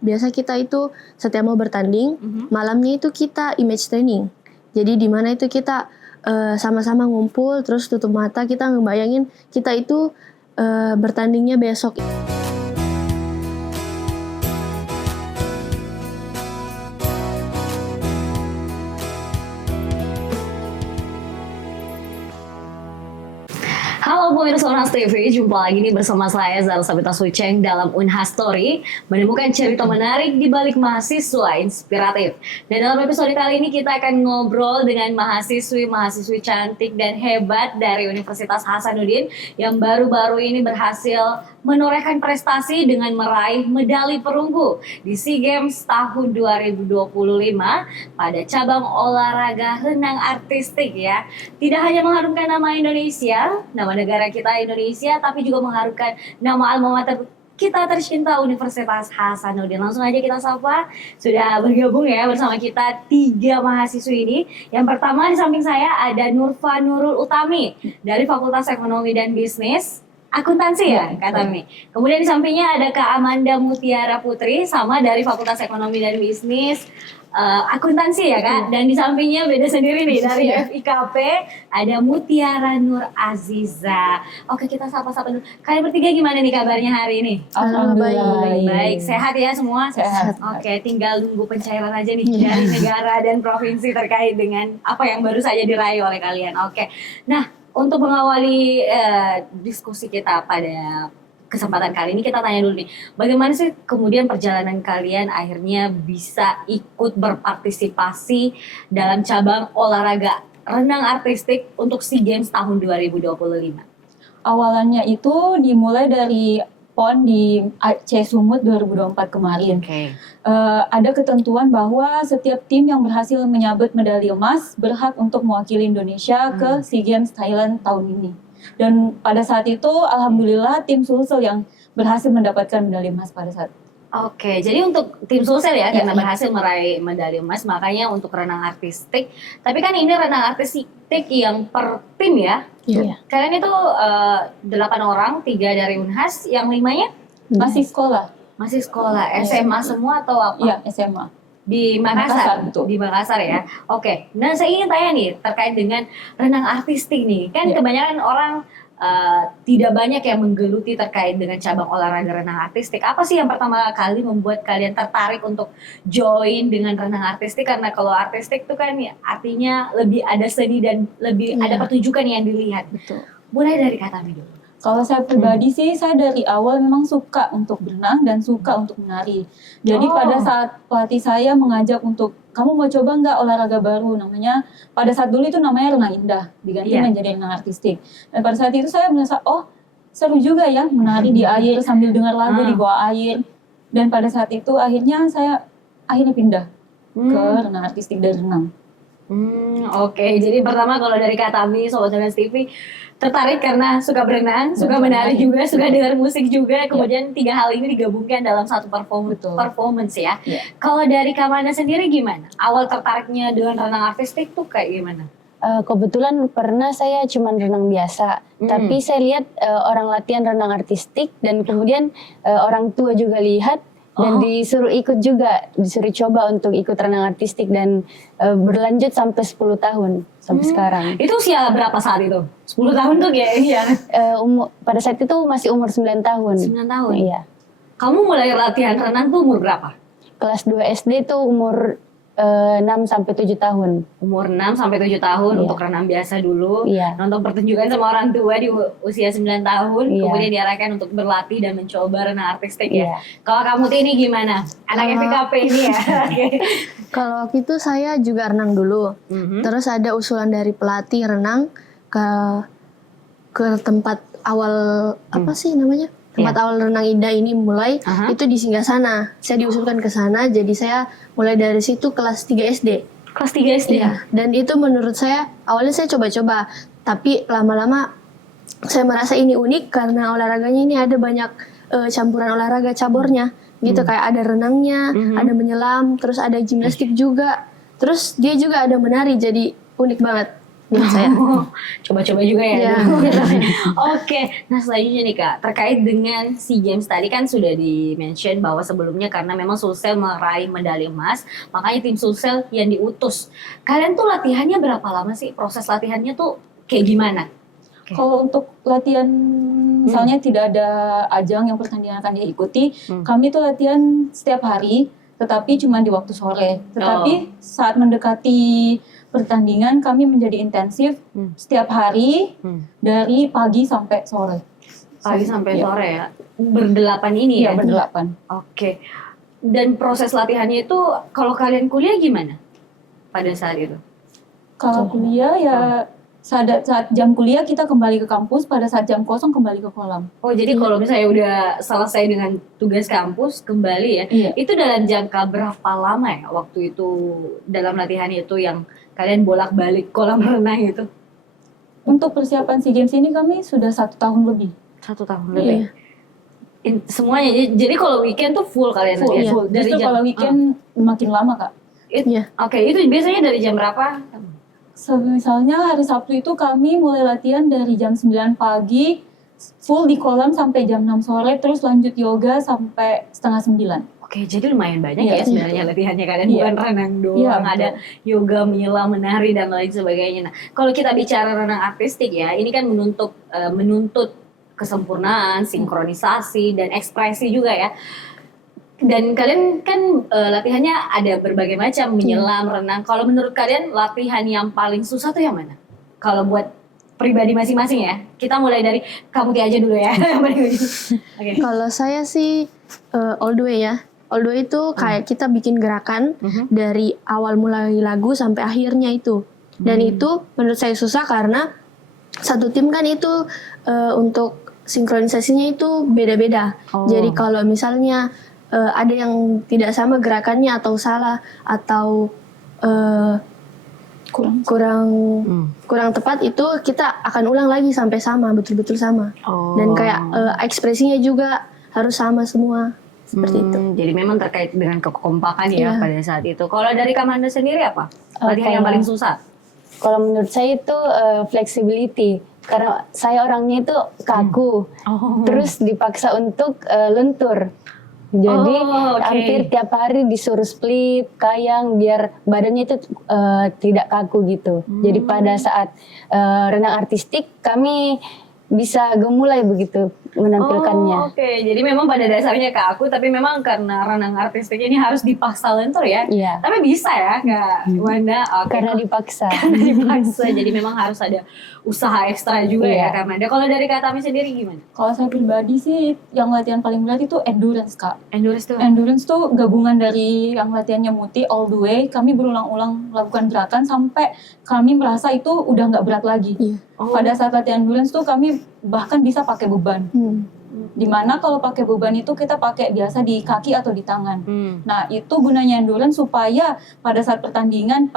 biasa kita itu setiap mau bertanding, malamnya itu kita image training. Jadi di mana itu kita sama-sama ngumpul, terus tutup mata, kita ngebayangin kita itu bertandingnya besok. Halo pemirsa Unhas TV, jumpa lagi nih bersama saya Zara Sabita Suiceng dalam Unhas Story, menemukan cerita menarik di balik mahasiswa inspiratif. Dan dalam episode kali ini kita akan ngobrol dengan mahasiswi cantik dan hebat dari Universitas Hasanuddin yang baru-baru ini berhasil menorehkan prestasi dengan meraih medali perunggu di SEA Games tahun 2025 pada cabang olahraga renang artistik ya. Tidak hanya mengharumkan nama Indonesia, nama negara kita Indonesia, tapi juga mengharumkan nama alma mater kita tercinta Universitas Hasanuddin. Langsung aja kita sapa, sudah bergabung ya bersama kita 3 mahasiswi ini. Yang pertama di samping saya ada Nurfa Nurul Utami dari Fakultas Ekonomi dan Bisnis Akuntansi ya Kak Tami. Kemudian di sampingnya ada Kak Amanda Mutiara Putri sama dari Fakultas Ekonomi dan Bisnis Akuntansi ya Kak. Dan di sampingnya beda sendiri nih dari FIKP ada Mutiara Nur Aziza. Oke, kita sapa-sapa dulu. Kalian bertiga gimana nih kabarnya hari ini? Alhamdulillah. Baik, sehat ya semua? Sehat. Oke, tinggal nunggu pencairan aja nih dari negara dan provinsi terkait dengan apa yang baru saja diraih oleh kalian. Oke, nah untuk mengawali diskusi kita pada kesempatan kali ini, kita tanya dulu nih, bagaimana sih kemudian perjalanan kalian akhirnya bisa ikut berpartisipasi dalam cabang olahraga renang artistik untuk SEA Games tahun 2025? Awalannya itu dimulai dari PON di Aceh Sumut 2024 kemarin. Ada ketentuan bahwa setiap tim yang berhasil menyabet medali emas berhak untuk mewakili Indonesia ke SEA Games Thailand tahun ini. Dan pada saat itu alhamdulillah tim Sulsel yang berhasil mendapatkan medali emas pada saat itu. Oke, jadi untuk tim Sulsel ya, karena berhasil meraih medali emas, makanya untuk renang artistik. Tapi kan ini renang artistik yang per tim ya. Iya. Kalian itu 8 orang, 3 dari Unhas, yang 5-nya Masih sekolah. masih sekolah, SMA semua atau apa? Iya, SMA. Di Makassar, betul. di Makassar ya. Oke, nah saya ingin tanya nih terkait dengan renang artistik nih. Kan kebanyakan orang tidak banyak yang menggeluti terkait dengan cabang olahraga renang artistik. Apa sih yang pertama kali membuat kalian tertarik untuk join dengan renang artistik? Karena kalau artistik itu kan ya, artinya lebih ada seni dan lebih ada pertunjukan yang dilihat. Betul. Mulai dari Kak Tami dulu. Kalau saya pribadi sih, saya dari awal memang suka untuk berenang dan suka untuk menari. Jadi pada saat pelatih saya mengajak untuk, kamu mau coba nggak olahraga baru? Namanya, pada saat dulu itu namanya renang indah, diganti menjadi renang artistik. Dan pada saat itu saya merasa, oh seru juga ya menari di air sambil dengar lagu di bawah air. Dan pada saat itu akhirnya saya pindah ke renang artistik dan renang. Oke, jadi pertama kalau dari Kak Tami, Sobat Unhas TV, tertarik karena suka berenang, suka menari juga, suka dengar musik juga, kemudian 3 hal ini digabungkan dalam satu performance ya. Kalau dari Kak Amanda sendiri gimana? Awal tertariknya dengan renang artistik tuh kayak gimana? Kebetulan pernah saya cuma renang biasa, tapi saya lihat orang latihan renang artistik dan kemudian orang tua juga lihat dan disuruh ikut juga, disuruh coba untuk ikut renang artistik dan berlanjut sampai 10 tahun sampai sekarang. Itu usia berapa saat itu? 10 tahun tuh kayaknya. Pada saat itu masih umur 9 tahun. 9 tahun? Iya. Kamu mulai latihan renang tuh umur berapa? Kelas 2 SD itu umur 6 sampai 7 tahun. Umur 6 sampai 7 tahun untuk renang biasa dulu. Nonton pertunjukan sama orang tua di usia 9 tahun, kemudian diarahkan untuk berlatih dan mencoba renang artistik ya. Kalau kamu ini gimana? Anak FIKP ini ya. Kalau waktu itu saya juga renang dulu. Terus ada usulan dari pelatih renang ke tempat awal apa sih namanya? Tempat awal renang indah ini mulai itu di Singgasana. Saya diusulkan ke sana, jadi saya mulai dari situ kelas 3 SD. Kelas 3 SD? Iya. Dan itu menurut saya, awalnya saya coba-coba, tapi lama-lama saya merasa ini unik karena olahraganya ini ada banyak campuran olahraga cabornya. Gitu, kayak ada renangnya, ada menyelam, terus ada gimnastik juga. Terus dia juga ada menari, jadi unik banget. menurut saya. Coba-coba juga ya. Iya. dulu. Oke, nah selanjutnya nih Kak, terkait dengan SEA Games tadi kan sudah di-mention bahwa sebelumnya karena memang Sulsel meraih medali emas, makanya tim Sulsel yang diutus. Kalian tuh latihannya berapa lama sih? Proses latihannya tuh kayak gimana? Oke. Kalau untuk latihan misalnya tidak ada ajang yang pertandingan akan diikuti, kami tuh latihan setiap hari, tetapi cuma di waktu sore. Tetapi saat mendekati pertandingan kami menjadi intensif setiap hari dari pagi sampai sore. Pagi sampai Iya. sore ya? Berdelapan ini Iya, ya? berdelapan. Oke. Dan proses latihannya itu kalau kalian kuliah gimana pada saat itu? Kalau kuliah ya saat jam kuliah kita kembali ke kampus, pada saat jam kosong kembali ke kolam. Oh jadi kalau misalnya udah selesai dengan tugas kampus kembali ya, Iya. itu dalam jangka berapa lama ya waktu itu dalam latihan itu yang kalian bolak-balik kolam renang itu? Untuk persiapan SEA Games ini kami sudah 1 tahun lebih. 1 tahun lebih. Semuanya jadi kalau weekend tuh full kalian Full, latihan? full. Dari Justru jam, kalau weekend makin lama, Kak. Iya. Oke, itu biasanya dari jam berapa? Misalnya hari Sabtu itu kami mulai latihan dari jam 9 pagi, full di kolam sampai jam 6 sore, terus lanjut yoga sampai setengah 9. Oke, jadi lumayan banyak Iya, ya sebenarnya latihannya kalian, Iya. bukan renang doang, Iya, ada yoga, menyelam, menari dan lain sebagainya. Nah, kalau kita bicara renang artistik ya, ini kan menuntut kesempurnaan, sinkronisasi dan ekspresi juga ya. Dan kalian kan latihannya ada berbagai macam, menyelam, renang. Kalau menurut kalian latihan yang paling susah tuh yang mana? Kalau buat pribadi masing-masing ya. Kita mulai dari kamu aja dulu ya. Oke. Kalau saya sih all the way ya. All the way itu kayak kita bikin gerakan dari awal mulai lagu sampai akhirnya itu. Dan itu menurut saya susah karena satu tim kan itu untuk sinkronisasinya itu beda-beda. Jadi kalau misalnya ada yang tidak sama gerakannya atau salah atau kurang tepat, itu kita akan ulang lagi sampai sama, betul-betul sama. Dan kayak ekspresinya juga harus sama semua. Seperti itu. Jadi memang terkait dengan kekompakan ya Iya. pada saat itu. Kalau dari Kamanda sendiri apa? Latihan yang Kalau- paling susah? Kalau menurut saya itu flexibility. Karena saya orangnya itu kaku. Terus dipaksa untuk lentur. Jadi oke. hampir tiap hari disuruh split, kayang biar badannya itu tidak kaku gitu. Jadi pada saat renang artistik kami bisa gemulai begitu menampilkannya. Oke. Jadi memang pada dasarnya kaku, tapi memang karena renang artistik ini harus dipaksa lentur ya. Iya. Tapi bisa ya, Kak Wanda. Oke. Karena dipaksa. dipaksa. Jadi memang harus ada usaha ekstra juga ya, Iya. Kak Wanda. Kalau dari Kak Tami sendiri gimana? Kalau saya pribadi sih yang latihan paling berat itu endurance, Kak. Endurance tuh. Endurance tuh gabungan dari yang latihannya muti all the way, kami berulang-ulang melakukan gerakan sampai kami merasa itu udah nggak berat lagi. Iya. Pada saat latihan endurance tuh kami bahkan bisa pakai beban. Dimana kalau pakai beban itu kita pakai biasa di kaki atau di tangan. Nah itu gunanya endurance supaya pada saat pertandingan,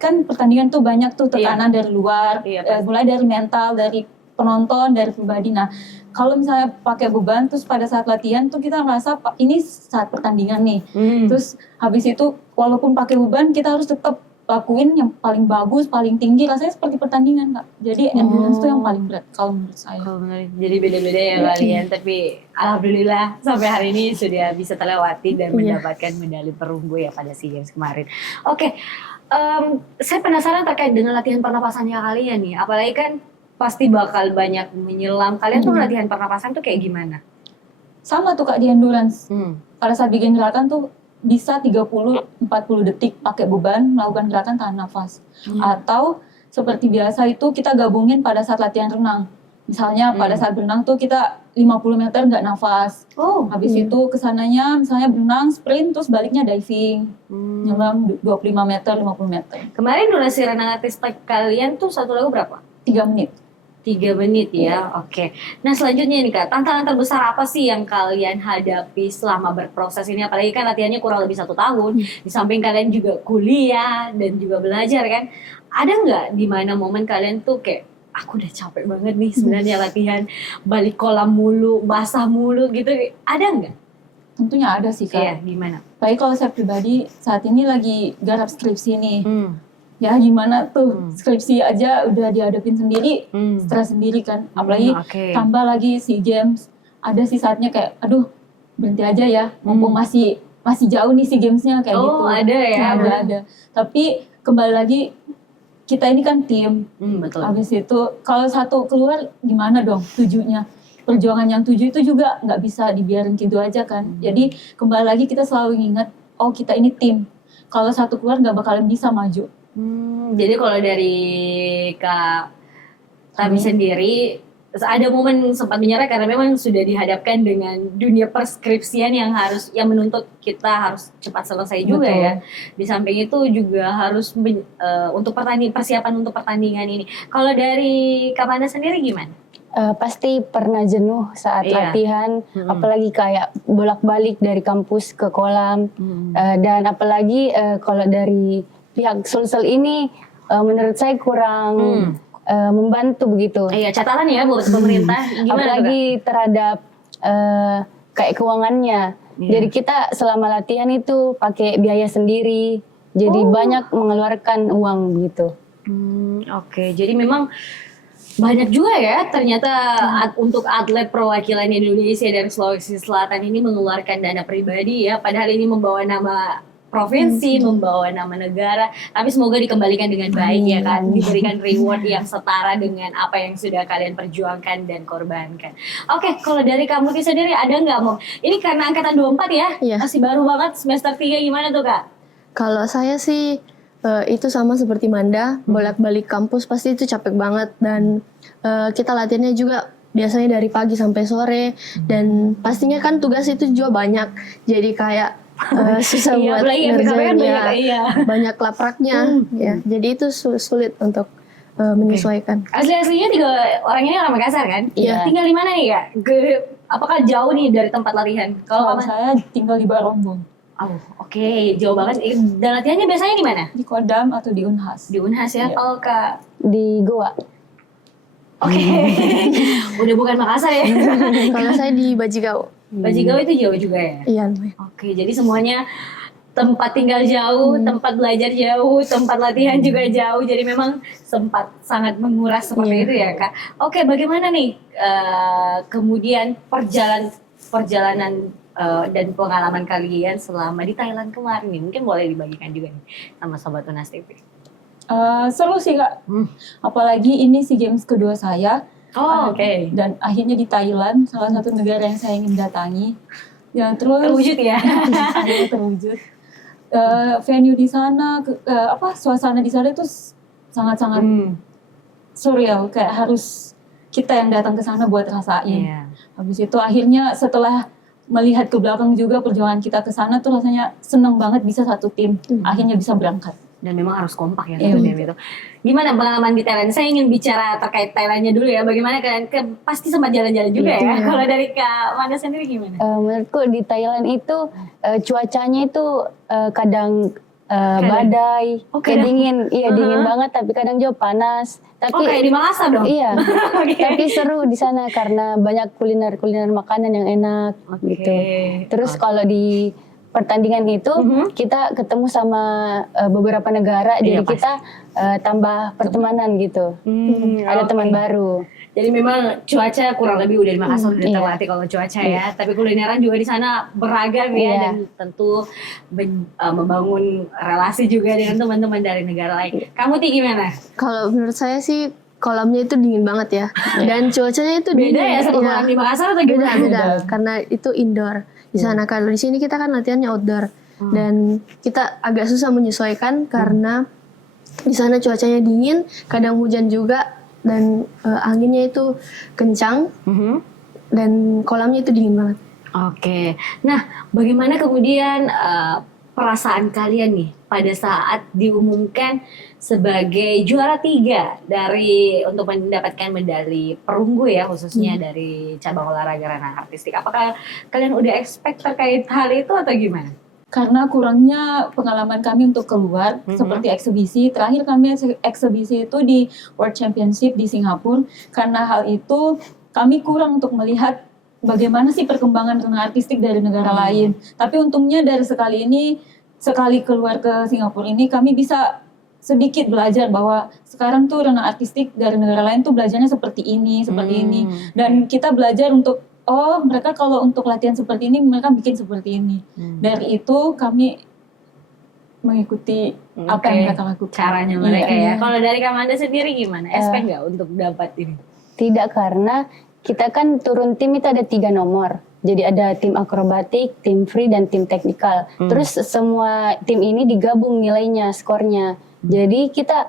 kan pertandingan tuh banyak tuh tekanan dari luar, Iya, pasti. mulai dari mental, dari penonton, dari pribadi. Nah kalau misalnya pakai beban terus pada saat latihan tuh kita merasa ini saat pertandingan nih. Terus habis itu walaupun pakai beban kita harus tetap lakuin yang paling bagus, paling tinggi, rasanya seperti pertandingan, Kak. Jadi endurance tuh yang paling berat kalau menurut saya. Kalau benar, jadi beda-beda ya kalian, tapi alhamdulillah sampai hari ini sudah bisa terlewati dan mendapatkan medali perunggu ya pada SEA Games kemarin. Oke, saya penasaran terkait dengan latihan pernapasannya kalian nih, apalagi kan pasti bakal banyak menyelam. Kalian tuh latihan pernapasan tuh kayak gimana? Sama tuh Kak di endurance. Pada saat bikin gerakan tuh bisa 30-40 detik pakai beban melakukan gerakan tahan nafas. Atau seperti biasa itu kita gabungin pada saat latihan renang. Misalnya pada saat berenang tuh kita 50 meter nggak nafas. Habis itu kesananya misalnya berenang sprint terus baliknya diving. Nyelam 25 meter, 50 meter. Kemarin durasi renang artistik kalian tuh satu lagu berapa? 3 menit. 3 menit ya, oke. Nah selanjutnya nih Kak, tantangan terbesar apa sih yang kalian hadapi selama berproses ini? Apalagi kan latihannya kurang lebih 1 tahun, di samping kalian juga kuliah dan juga belajar kan. Ada nggak di mana momen kalian tuh kayak, aku udah capek banget nih sebenarnya latihan, balik kolam mulu, basah mulu gitu, ada nggak? Tentunya ada sih Kak. Iya, gimana? Baik kalau saya pribadi saat ini lagi garap skripsi nih. ya gimana tuh skripsi aja udah dihadapin sendiri, stres sendiri kan, apalagi Oke. tambah lagi SEA Games. Ada sih saatnya kayak aduh berhenti aja ya, mumpung masih jauh nih SEA Games-nya kayak gitu. Oh, ada ya? Ada. Tapi kembali lagi kita ini kan tim. Betul. Habis itu kalau satu keluar gimana dong tujuhnya? Perjuangan yang 7 itu juga nggak bisa dibiarin gitu aja kan. Jadi kembali lagi kita selalu ingat, oh kita ini tim. Kalau satu keluar nggak bakalan bisa maju. Jadi kalau dari Kak Tami sendiri, ada momen sempat menyerah karena memang sudah dihadapkan dengan dunia perskripsian yang menuntut kita harus cepat selesai juga Betul. ya. Di samping itu juga harus untuk persiapan untuk pertandingan ini. Kalau dari Kak Panda sendiri gimana? Pasti pernah jenuh saat Iya. latihan, apalagi kayak bolak-balik dari kampus ke kolam, dan apalagi kalau dari pihak Sulsel ini menurut saya kurang membantu begitu. Iya, catatan ya buat pemerintah. Gimana tuh, Apalagi terhadap kayak keuangannya. Iya. Jadi kita selama latihan itu pakai biaya sendiri, jadi banyak mengeluarkan uang begitu. Kak? Oke, jadi memang banyak juga ya ternyata untuk atlet perwakilan Indonesia dari Sulawesi Selatan ini mengeluarkan dana pribadi ya, padahal ini membawa nama provinsi, membawa nama negara, tapi semoga dikembalikan dengan baik ya kan, diberikan reward yang setara dengan apa yang sudah kalian perjuangkan dan korbankan. Oke, kalau dari kamu sendiri ada nggak mau? Ini karena angkatan 24 ya, Iya. masih baru banget semester 3 gimana tuh Kak? Kalau saya sih itu sama seperti Manda, bolak-balik kampus pasti itu capek banget dan kita latihannya juga biasanya dari pagi sampai sore dan pastinya kan tugas itu juga banyak. Jadi kayak susah Iya, buat apalagi FKP kan ngerjain banyak, ya. iya. Banyak lapraknya ya. Jadi itu sulit untuk menyesuaikan. Asli-aslinya juga orang ini orang Makassar kan? Iya. Tinggal di mana nih Kak? Apakah jauh nih dari tempat latihan? Kalau Kalau kamu? saya tinggal di Barombong, Oh, oke, jauh banget. Dan latihannya biasanya di mana? di Kodam atau di Unhas. Di Unhas ya. Iya. Kalau Kak, Di Goa. oke, udah bukan Makassar ya. Kalau saya di Bajigao. Bajigao itu jauh juga ya. Iya, lumayan. Oke, jadi semuanya tempat tinggal jauh, tempat belajar jauh, tempat latihan juga jauh. Jadi memang sempat sangat menguras seperti Iya. itu ya Kak. Oke, bagaimana nih kemudian perjalanan dan pengalaman kalian selama di Thailand kemarin nih? Mungkin boleh dibagikan juga nih sama Sobat Unas TV. Seru sih Kak, apalagi ini SEA Games kedua saya. Oh, oke. Dan akhirnya di Thailand, salah satu negara yang saya ingin datangi. Ya, terus Terwujud ya. akhirnya terwujud. Venue di sana, suasana di sana itu sangat-sangat surreal, kayak harus kita yang datang ke sana buat rasain. Iya. Habis itu akhirnya setelah melihat ke belakang juga perjuangan kita ke sana tuh rasanya seneng banget bisa satu tim, akhirnya bisa berangkat. Dan memang harus kompak ya Iya. sebenarnya itu. Gimana pengalaman di Thailand? Saya ingin bicara terkait Thailandnya dulu ya. Bagaimana kalian? Pasti sempat jalan-jalan juga ya. Kalau dari Kak Manda sendiri gimana? Menurutku di Thailand itu cuacanya itu kadang badai, Oh, kayak kadang. dingin, iya dingin banget, tapi kadang juga panas. Oh, kayak di Makassar dong? Iya, Oke. tapi seru di sana karena banyak kuliner makanan yang enak gitu. Terus kalau di pertandingan itu kita ketemu sama beberapa negara, Iya, jadi kita tambah pertemanan gitu. Ada teman baru. Jadi memang cuaca kurang lebih udah di Makassar udah Iya. terlatih kalau cuaca ya. Tapi kulineran juga di sana beragam ya Iya. dan tentu membangun relasi juga dengan teman-teman dari negara lain. Kamu Ti gimana? Kalau menurut saya sih kolamnya itu dingin banget ya. Dan cuacanya itu Beda dingin. ya sama Iya. kolam di Makassar atau Beda, gimana? beda. Karena itu indoor. Di sana kalau di sini kita kan latihannya outdoor. Dan kita agak susah menyesuaikan karena di sana cuacanya dingin, kadang hujan juga dan anginnya itu kencang dan kolamnya itu dingin banget. Oke, nah bagaimana kemudian perasaan kalian nih pada saat diumumkan sebagai juara 3 untuk mendapatkan medali perunggu ya khususnya dari cabang olahraga renang artistik? Apakah kalian udah expect terkait hal itu atau gimana? Karena kurangnya pengalaman kami untuk keluar seperti eksebisi. Terakhir kami eksebisi itu di World Championship di Singapura. Karena hal itu kami kurang untuk melihat bagaimana sih perkembangan renang artistik dari negara lain. Tapi untungnya dari sekali keluar ke Singapura ini kami bisa sedikit belajar bahwa sekarang tuh renang artistik dari negara lain tuh belajarnya seperti ini, dan kita belajar untuk mereka kalau untuk latihan seperti ini mereka bikin seperti ini. Dari itu kami mengikuti apa yang mereka lakukan. Caranya mereka ya. Kalau dari Kamanda sendiri gimana? Expect nggak untuk dapat ini? Tidak, karena kita kan turun tim itu ada 3 nomor. Jadi ada tim akrobatik, tim free, dan tim teknikal. Terus semua tim ini digabung nilainya, skornya. Jadi kita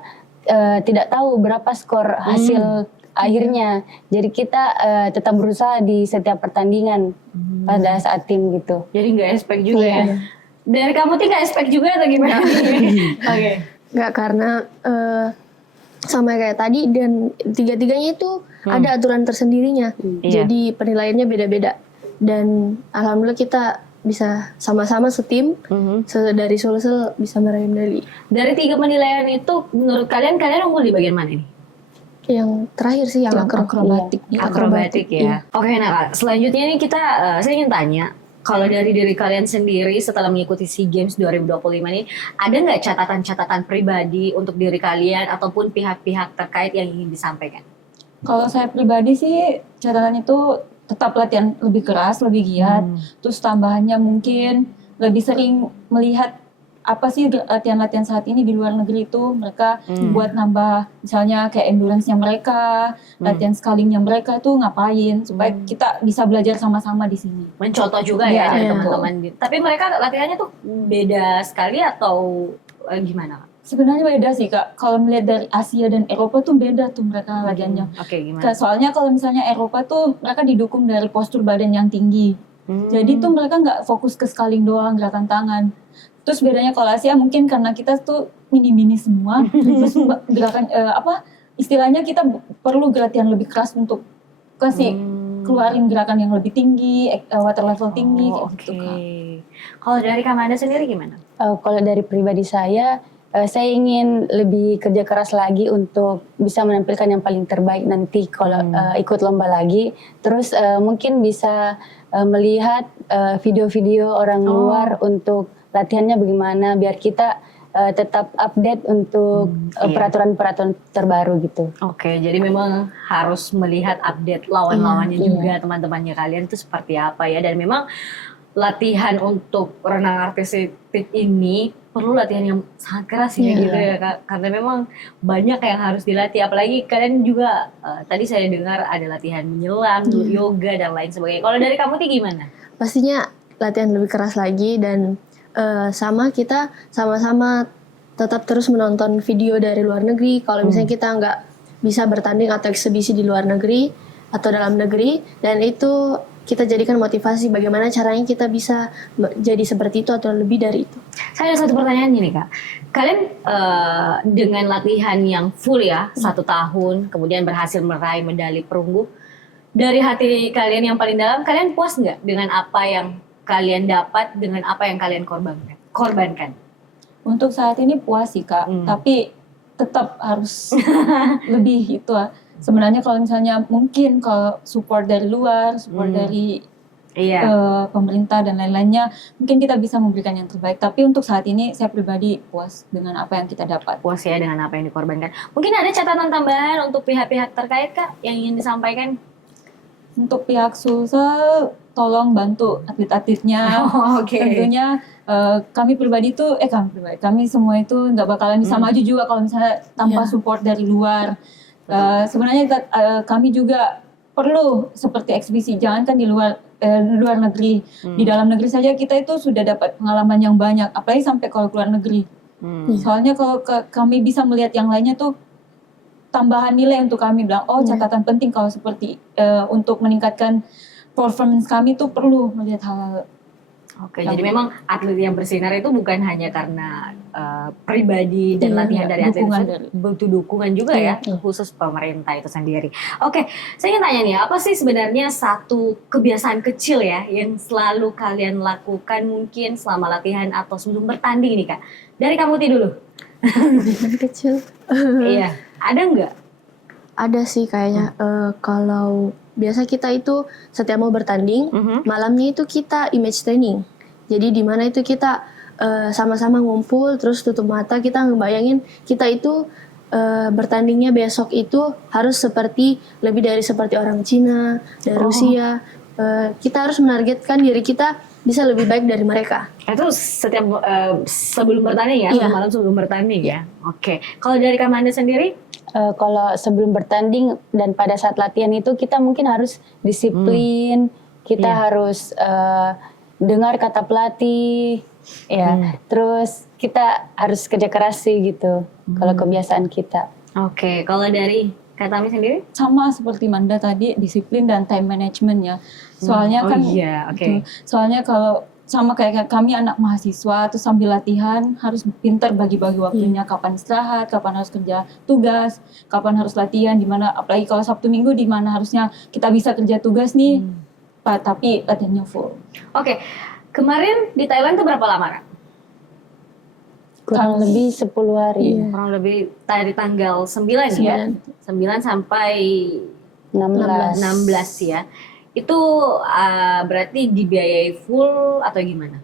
tidak tahu berapa skor hasil akhirnya. Jadi kita tetap berusaha di setiap pertandingan pada saat tim gitu. Jadi nggak expect juga ya? Dari kamu nggak expect juga atau gimana? Oke. Nggak, karena sama kayak tadi dan tiga-tiganya itu ada aturan tersendirinya. Jadi penilaiannya beda-beda. Dan alhamdulillah kita bisa sama-sama setim dari Sulsel bisa meraih medali. Dari 3 penilaian itu menurut kalian unggul di bagian mana nih? Yang terakhir sih yang akrobatik. Akrobatik ya. Oke, nah Kak, selanjutnya nih saya ingin tanya, kalau dari diri kalian sendiri setelah mengikuti SEA Games 2025 ini, ada nggak catatan-catatan pribadi untuk diri kalian ataupun pihak-pihak terkait yang ingin disampaikan? Kalau saya pribadi sih catatan itu tetap latihan lebih keras, lebih giat. Terus tambahannya mungkin lebih sering melihat apa sih latihan-latihan saat ini di luar negeri itu mereka buat nambah misalnya kayak endurance-nya mereka, latihan scalingnya mereka tuh ngapain supaya kita bisa belajar sama-sama di sini. Mencontoh juga ya dari teman-teman. Tapi mereka latihannya tuh beda sekali atau gimana? Sebenarnya beda sih Kak. Kalau melihat dari Asia dan Eropa tuh beda tuh mereka latihannya. Oke, gimana? Soalnya kalau misalnya Eropa tuh mereka didukung dari postur badan yang tinggi. Jadi tuh mereka nggak fokus ke scaling doang, gerakan tangan. Terus bedanya kalau Asia mungkin karena kita tuh mini-mini semua. Terus gerakan istilahnya kita perlu latihan lebih keras untuk kasih keluarin gerakan yang lebih tinggi, water level tinggi kayak gitu Kak. Kalau dari Kamanda sendiri gimana? Kalau dari pribadi saya ingin lebih kerja keras lagi untuk bisa menampilkan yang paling terbaik nanti kalau ikut lomba lagi. Terus mungkin bisa melihat video-video orang luar untuk latihannya bagaimana biar kita tetap update untuk peraturan-peraturan terbaru gitu. Oke, jadi memang harus melihat update lawan-lawannya juga teman-temannya kalian itu seperti apa ya. Dan memang latihan untuk renang artistik ini perlu latihan yang sangat keras ya gitu ya Kak. Karena memang banyak yang harus dilatih. Apalagi kalian juga tadi saya dengar ada latihan menyelam, yoga dan lain sebagainya. Kalau dari kamu tuh gimana? Pastinya latihan lebih keras lagi dan kita sama-sama tetap terus menonton video dari luar negeri. Kalau misalnya kita nggak bisa bertanding atau eksebisi di luar negeri atau dalam negeri, dan itu kita jadikan motivasi bagaimana caranya kita bisa jadi seperti itu atau lebih dari itu. Saya ada satu pertanyaan nih Kak. Kalian dengan latihan yang full ya 1 tahun, kemudian berhasil meraih medali perunggu, dari hati kalian yang paling dalam, kalian puas nggak dengan apa yang kalian dapat, dengan apa yang kalian korbankan? Untuk saat ini puas sih Kak, tapi tetap harus lebih itu. Sebenarnya kalau misalnya mungkin kalau support dari luar, support dari pemerintah dan lain-lainnya, mungkin kita bisa memberikan yang terbaik. Tapi untuk saat ini saya pribadi puas dengan apa yang kita dapat. Puas ya dengan apa yang dikorbankan. Mungkin ada catatan tambahan untuk pihak-pihak terkait Kak yang ingin disampaikan? Untuk pihak Sulsel, tolong bantu atlet-atletnya. Tentunya kami pribadi itu, kami semua itu nggak bakalan bisa maju juga kalau misalnya tanpa support dari luar. Sebenarnya kami juga perlu seperti eksibisi, jangankan di luar negeri, di dalam negeri saja kita itu sudah dapat pengalaman yang banyak, apalagi sampai kalau keluar negeri. Soalnya kalau kami bisa melihat yang lainnya tuh tambahan nilai untuk kami bilang, catatan penting kalau seperti untuk meningkatkan performance kami tuh perlu melihat hal-hal. Oke, jadi memang atlet yang bersinar itu bukan hanya karena pribadi dan latihan dari atlet, butuh dukungan juga ya, khusus pemerintah itu sendiri. Oke, saya ingin tanya nih, apa sih sebenarnya satu kebiasaan kecil ya yang selalu kalian lakukan mungkin selama latihan atau sebelum bertanding nih Kak? Dari kamu dulu. Kecil. Iya, ada nggak? Ada sih kayaknya. Kalau biasa kita itu setiap mau bertanding, malamnya itu kita image training. Jadi di mana itu kita sama-sama ngumpul terus tutup mata kita ngebayangin kita itu bertandingnya besok itu harus lebih dari seperti orang Cina, dari Rusia. Kita harus menargetkan diri kita bisa lebih baik dari mereka. Itu setiap sebelum bertanding ya, Iya. malam sebelum bertanding ya. Oke. Kalau dari Kamanda sendiri? Kalau sebelum bertanding dan pada saat latihan itu kita mungkin harus disiplin, kita harus dengar kata pelatih, ya. Terus kita harus kerja keras sih gitu. Kalau kebiasaan kita. Oke. Kalau dari Kak Tami sendiri? Sama seperti Manda tadi, disiplin dan time management ya. Soalnya Oh kan iya, oke. gitu. Soalnya kalau sama kayak kami anak mahasiswa terus sambil latihan harus pintar bagi-bagi waktunya, kapan istirahat, kapan harus kerja tugas, kapan harus latihan, di mana apalagi kalau Sabtu Minggu di mana harusnya kita bisa kerja tugas nih, tapi latihannya full. Oke. Kemarin di Thailand tuh berapa lama, Kak? Kurang lebih 10 hari. Iya. Kurang lebih dari tanggal 9 ya. 9 sampai 16. 16 ya. Itu berarti dibiayai full atau gimana?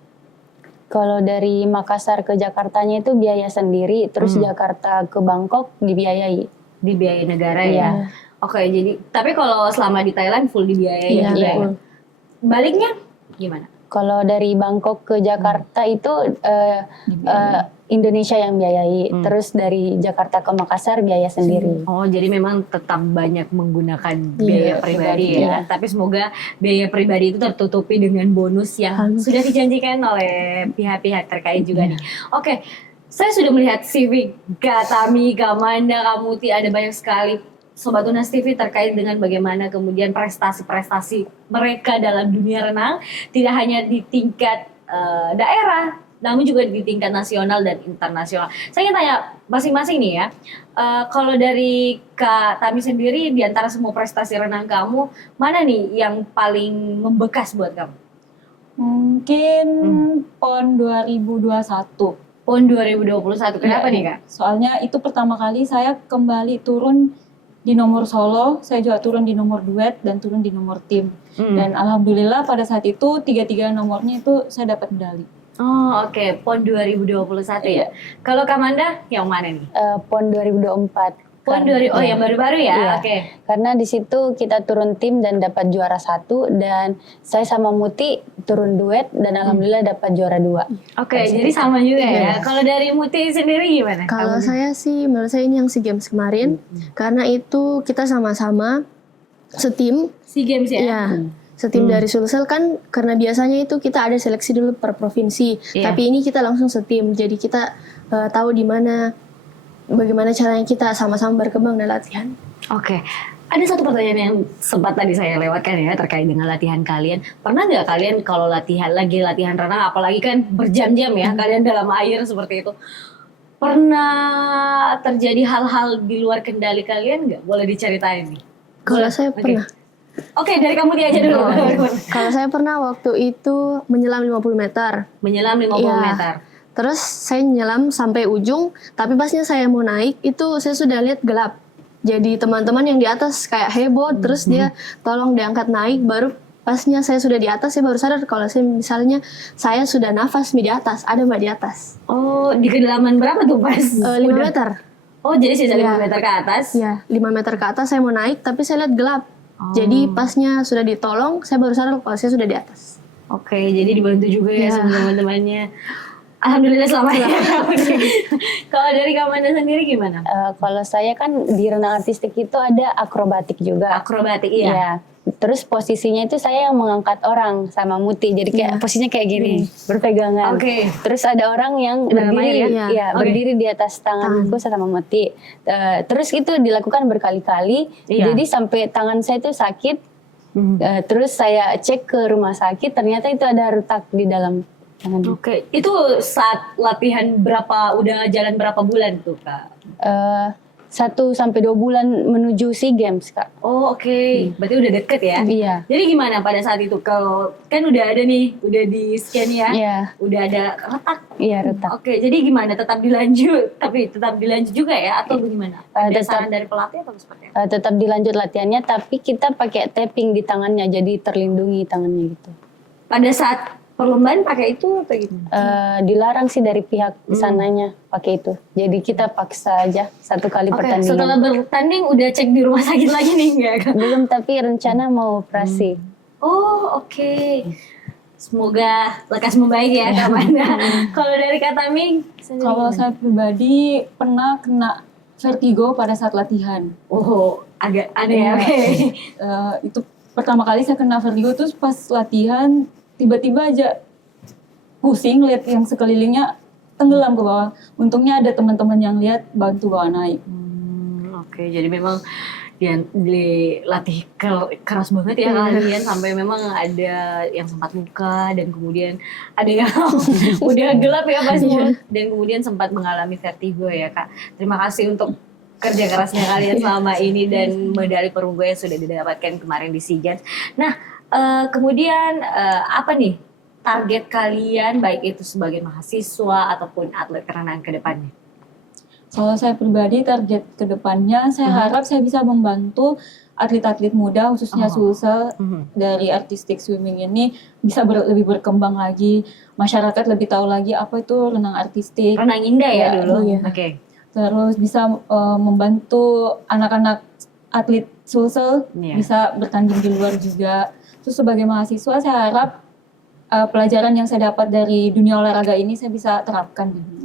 Kalau dari Makassar ke Jakartanya itu biaya sendiri, terus Jakarta ke Bangkok dibiayai. Dibiayai negara Iya. ya. Oke, jadi tapi kalau selama di Thailand full dibiayai Iya, juga ya. full. Baliknya gimana? Kalau dari Bangkok ke Jakarta itu Indonesia yang biayai, terus dari Jakarta ke Makassar biaya sendiri. Oh, jadi memang tetap banyak menggunakan biaya pribadi ya. Tapi semoga biaya pribadi itu tertutupi dengan bonus yang sudah dijanjikan oleh pihak-pihak terkait juga nih. Oke, saya sudah melihat CV Kak Tami, Kak Manda, Kak Muti, ada banyak sekali Sobat Unas TV terkait dengan bagaimana kemudian prestasi-prestasi mereka dalam dunia renang, tidak hanya di tingkat daerah, namun juga di tingkat nasional dan internasional. Saya ingin tanya masing-masing nih ya, kalau dari Kak Tami sendiri, di antara semua prestasi renang kamu, mana nih yang paling membekas buat kamu? Mungkin PON 2021. PON 2021, kenapa nih Kak? Soalnya itu pertama kali saya kembali turun di nomor solo, saya juga turun di nomor duet dan turun di nomor tim. Dan alhamdulillah pada saat itu tiga-tiga nomornya itu saya dapat medali. Oh oke, PON 2021 ya. Kalau Kak Manda yang mana nih? PON 2024. PON oh yang baru-baru ya. Iya. Oke. Karena di situ kita turun tim dan dapat juara 1, dan saya sama Muti turun duet dan alhamdulillah dapat juara 2. Oke, jadi sama juga ya. Kalau dari Muti sendiri gimana? Kalau saya sih, menurut saya ini yang SEA Games kemarin, karena itu kita sama-sama setim. SEA Games ya? Iya, setim dari Sulsel kan, karena biasanya itu kita ada seleksi dulu per provinsi, tapi ini kita langsung setim, jadi kita tahu di mana, bagaimana caranya kita sama-sama berkembang dan latihan. Oke. Ada satu pertanyaan yang sempat tadi saya lewatkan ya terkait dengan latihan kalian. Pernah nggak kalian kalau lagi latihan renang, apalagi kan berjam-jam ya kalian dalam air seperti itu, pernah terjadi hal-hal di luar kendali kalian nggak? Boleh diceritain nih. Kalau saya Oke. pernah. Oke, dari kamu aja dulu. Kalau saya pernah waktu itu menyelam 50 meter. Menyelam 50 Iya. meter. Terus saya nyelam sampai ujung, tapi pasnya saya mau naik, itu saya sudah lihat gelap. Jadi teman-teman yang di atas kayak heboh, terus dia tolong diangkat naik, baru pasnya saya sudah di atas, saya baru sadar kalau saya sudah nafas di atas, ada mbak di atas. Oh, di kedalaman berapa tuh pas? 5 meter. Oh, jadi sisa 5 Iya. meter ke atas? Ya, 5 meter ke atas saya mau naik, tapi saya lihat gelap. Jadi pasnya sudah ditolong, saya baru sadar kalau saya sudah di atas. Oke, jadi dibantu juga ya Iya. sama teman-temannya. Alhamdulillah selamat ya. Kalau dari Kak Manda sendiri gimana? Kalau saya kan di renang artistik itu ada akrobatik juga. Akrobatik iya. Iya. Terus posisinya itu saya yang mengangkat orang sama Muti. Jadi kayak posisinya kayak gini, berpegangan. Oke. Terus ada orang yang Dalam berdiri, air ya? ya, Oke. berdiri di atas tanganku sama Muti. Terus itu dilakukan berkali-kali. Iya. Jadi sampai tangan saya itu sakit. Terus saya cek ke rumah sakit, ternyata itu ada retak di dalam tangan. Oke, itu saat latihan udah jalan berapa bulan tuh Kak? 1 sampai 2 bulan menuju SEA Games, Kak. Oh oke, berarti udah deket ya? Iya. Jadi gimana pada saat itu? Kalau kan udah ada nih, udah di scan ya, Iya. udah ada retak. Iya, retak. Oke, jadi gimana? Tetap dilanjut, tapi tetap dilanjut juga ya, atau bagaimana? Ada Tetap. saran dari pelatih atau seperti apa? Tetap dilanjut latihannya, tapi kita pakai taping di tangannya, jadi terlindungi tangannya gitu. Pada saat perlombaan pakai itu atau gimana? Dilarang sih dari pihak sananya pakai itu. Jadi kita paksa aja 1 kali Oke, pertandingan. setelah bertanding udah cek di rumah sakit lagi nih enggak Kak? Belum, tapi rencana mau operasi. Oh, oke. Semoga lekas membaik ya Kak Manda. Kalau dari Kak Taming sendiri Kalau gimana? saya pribadi pernah kena vertigo pada saat latihan. Oh, agak aneh ya. Oke. Itu pertama kali saya kena vertigo, terus pas latihan tiba-tiba aja pusing, lihat yang sekelilingnya tenggelam ke bawah. Untungnya ada teman-teman yang lihat, bantu bawa naik. Oke, jadi memang dilatih keras banget ya kalian sampai memang ada yang sempat luka dan kemudian ada yang udah gelap ya pas dan kemudian sempat mengalami vertigo ya Kak. Terima kasih untuk kerja kerasnya kalian selama ini dan medali perunggu yang sudah didapatkan kemarin di SEA Games. Nah, kemudian apa nih target kalian baik itu sebagai mahasiswa ataupun atlet renang ke depannya? Kalau saya pribadi target kedepannya, saya harap saya bisa membantu atlet-atlet muda khususnya Sulsel dari artistic swimming ini bisa lebih berkembang lagi, masyarakat lebih tahu lagi apa itu renang artistik. Renang indah ya dulu. iya. Oke. Terus bisa membantu anak-anak atlet Sulsel Iya. bisa bertanding di luar juga. Terus sebagai mahasiswa saya harap pelajaran yang saya dapat dari dunia olahraga ini saya bisa terapkan di dunia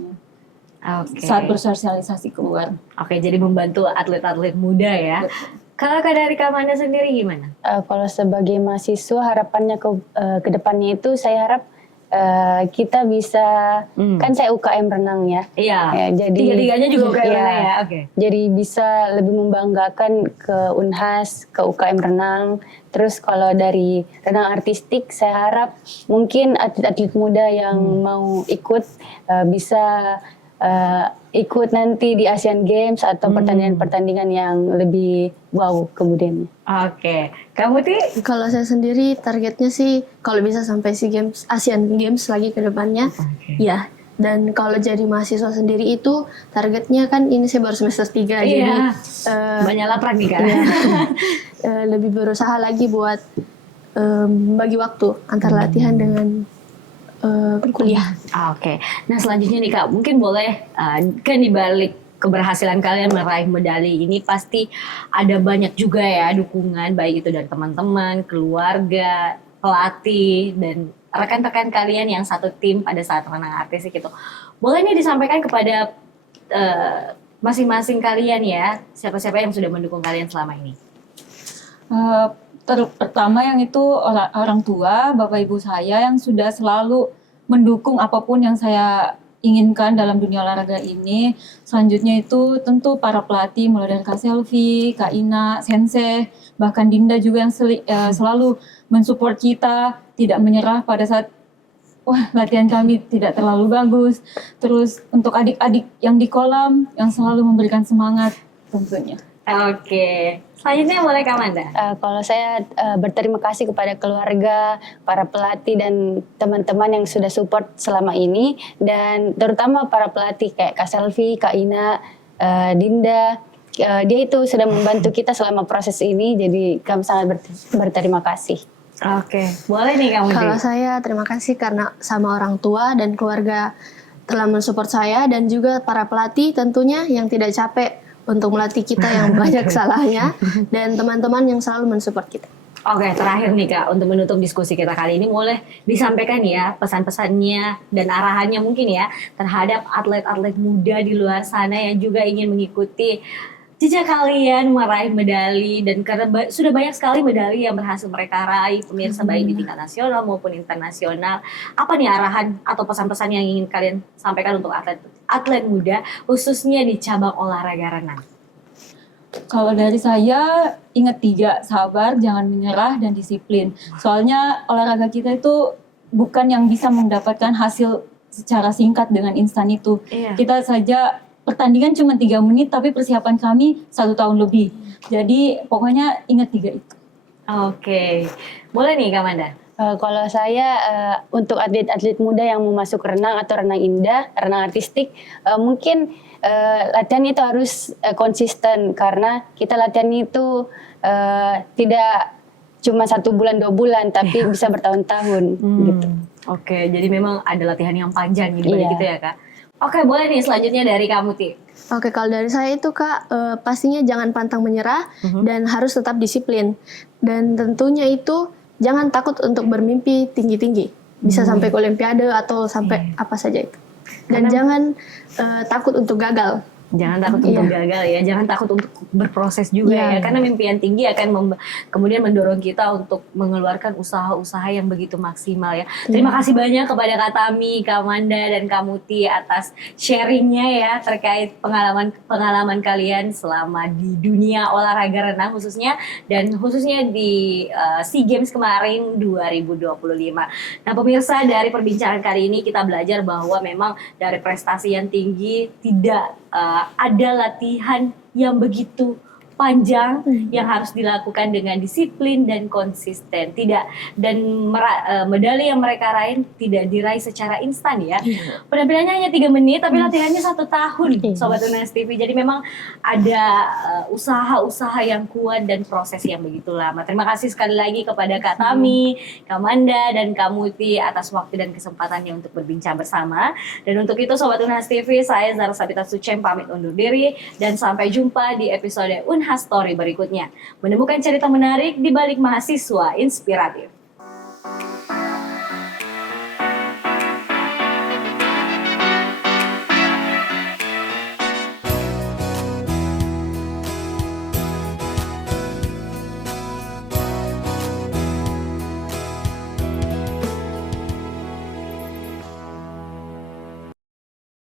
Oke. saat bersosialisasi keluar. Oke, jadi membantu atlet-atlet muda ya. Kalau dari Kak Manda sendiri gimana? Kalau sebagai mahasiswa harapannya ke depannya itu saya harap kita bisa, kan saya UKM renang ya. Iya. Ya, jadi Tiga-tiganya juga UKM ya, renang ya. Oke. Jadi bisa lebih membanggakan ke Unhas, ke UKM renang. Terus kalau dari renang artistik saya harap mungkin atlet-atlet muda yang mau ikut bisa ikut nanti di Asian Games atau pertandingan-pertandingan yang lebih wow kemudian. Oke. Kamu Ti? Kalau saya sendiri targetnya sih kalau bisa sampai SEA Games, Asian Games lagi ke depannya. Ya. Dan kalau jadi mahasiswa sendiri itu targetnya kan ini saya baru semester 3 jadi Iya. Banyak laprak nih Kak. lebih berusaha lagi buat bagi waktu antara latihan dengan kuliah. Oke. Nah selanjutnya nih Kak, mungkin boleh kan dibalik keberhasilan kalian meraih medali ini pasti ada banyak juga ya dukungan baik itu dari teman-teman, keluarga, pelatih dan rekan-rekan kalian yang satu tim pada saat renang artistik itu. Boleh nih disampaikan kepada masing-masing kalian ya, siapa-siapa yang sudah mendukung kalian selama ini? Pertama yang itu orang tua, bapak ibu saya yang sudah selalu mendukung apapun yang saya inginkan dalam dunia olahraga ini. Selanjutnya itu tentu para pelatih mulai dari Kak Selvi, Kak Ina, Sensei, bahkan Dinda juga yang selalu mensupport kita, tidak menyerah pada saat latihan kami tidak terlalu bagus. Terus untuk adik-adik yang di kolam yang selalu memberikan semangat tentunya. Oke, selanjutnya boleh Kak Manda. Kalau saya berterima kasih kepada keluarga, para pelatih dan teman-teman yang sudah support selama ini dan terutama para pelatih kayak Kak Selvi, Kak Ina, Dinda. Dia itu sudah membantu kita selama proses ini, jadi kami sangat berterima kasih. Oke, boleh nih kamu. Kalau saya terima kasih karena sama orang tua dan keluarga telah mensupport saya dan juga para pelatih tentunya yang tidak capek untuk melatih kita yang banyak salahnya dan teman-teman yang selalu mensupport kita. Oke, terakhir nih Kak, untuk menutup diskusi kita kali ini boleh disampaikan ya pesan-pesannya dan arahannya mungkin ya terhadap atlet-atlet muda di luar sana yang juga ingin mengikuti jejak kalian meraih medali dan karena sudah banyak sekali medali yang berhasil mereka raih pemirsa baik di tingkat nasional maupun internasional. Apa nih arahan atau pesan-pesan yang ingin kalian sampaikan untuk atlet muda khususnya di cabang olahraga renang? Kalau dari saya ingat 3, sabar, jangan menyerah dan disiplin. Soalnya olahraga kita itu bukan yang bisa mendapatkan hasil secara singkat dengan instan itu. Iya. Kita saja pertandingan cuma 3 menit tapi persiapan kami 1 tahun lebih. Jadi pokoknya ingat 3 itu. Oke, boleh nih Kak Manda. Kalau saya untuk atlet-atlet muda yang mau masuk renang atau renang indah, renang artistik, mungkin latihan itu harus konsisten karena kita latihan itu tidak cuma 1 bulan 2 bulan tapi bisa bertahun-tahun gitu. Oke, jadi memang ada latihan yang panjang di balik Iya. gitu ya Kak. Oke, boleh nih selanjutnya dari kamu Ti. Oke, kalau dari saya itu Kak, pastinya jangan pantang menyerah dan harus tetap disiplin. Dan tentunya itu jangan takut untuk bermimpi tinggi-tinggi. Bisa sampai ke olimpiade atau sampai apa saja itu. Dan jangan takut untuk gagal. Jangan takut untuk gagal ya, jangan takut untuk berproses juga ya, karena mimpian tinggi akan kemudian mendorong kita untuk mengeluarkan usaha-usaha yang begitu maksimal ya. Terima kasih banyak kepada Kak Tami, Kak Manda, dan Kak Muti atas sharingnya ya terkait pengalaman kalian selama di dunia olahraga renang khususnya, dan khususnya di SEA Games kemarin 2025. Nah pemirsa, dari perbincangan kali ini kita belajar bahwa memang dari prestasi yang tinggi tidak ada latihan yang begitu panjang yang harus dilakukan dengan disiplin dan konsisten. Tidak, dan medali yang mereka raih tidak diraih secara instan ya. Penampilannya hanya 3 menit tapi latihannya 1 tahun, Sobat Unas TV. Jadi memang ada usaha-usaha yang kuat dan proses yang begitu lama. Terima kasih sekali lagi kepada Kak Tami, Kak Manda, dan Kak Muti atas waktu dan kesempatannya untuk berbincang bersama. Dan untuk itu Sobat Unas TV, saya Zara Sabita Suceng pamit undur diri dan sampai jumpa di episode Unhas Story berikutnya. Menemukan cerita menarik di balik mahasiswa inspiratif.